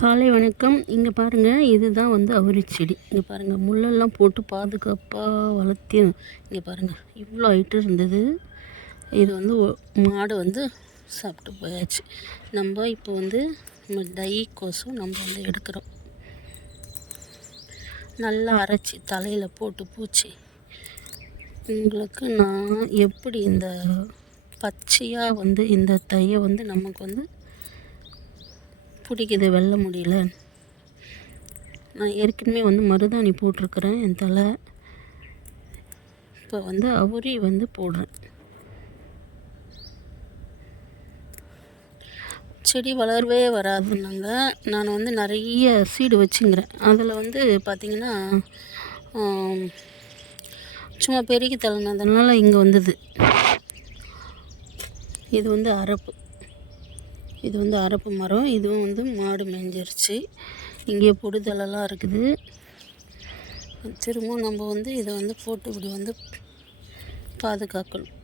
காலை வணக்கம். இங்கே பாருங்கள், இதுதான் வந்து அவரி செடி. இங்கே பாருங்கள், முள்ளெல்லாம் போட்டு பாதுகாப்பாக வளர்த்தி இங்கே பாருங்கள் இவ்வளோ ஹைட்டு இருந்தது. இது வந்து மாடு வந்து சாப்பிட்டு போயாச்சு. நம்ம இப்போ வந்து டை கோசம் நம்ம வந்து எடுக்கிறோம். நல்லா அரைச்சி தலையில் போட்டு பூச்சி உங்களுக்கு நான் எப்படி இந்த பச்சையாக வந்து இந்த தையை வந்து நமக்கு வந்து பிடிக்குது, வெல்ல முடியல. நான் ஏற்கனவே வந்து மருதாணி போட்டிருக்கிறேன் என் தலை. இப்போ வந்து அவரி வந்து போடுறேன். செடி வளரவே வராதுன்னாங்க. நான் வந்து நிறைய சீடு வச்சுங்கிறேன். அதில் வந்து பார்த்திங்கன்னா சும்மா பெருக்கி தள்ளினதுனால இங்கே வந்தது. இது வந்து அரப்பு. இது வந்து அரப்பு மரம். இதுவும் வந்து மாடு மேய்ஞ்சிருச்சு. இங்கே பொடுதலெல்லாம் இருக்குது. திரும்பவும் நம்ம வந்து இதை வந்து போட்டு இப்படி வந்து பாதுகாக்கணும்.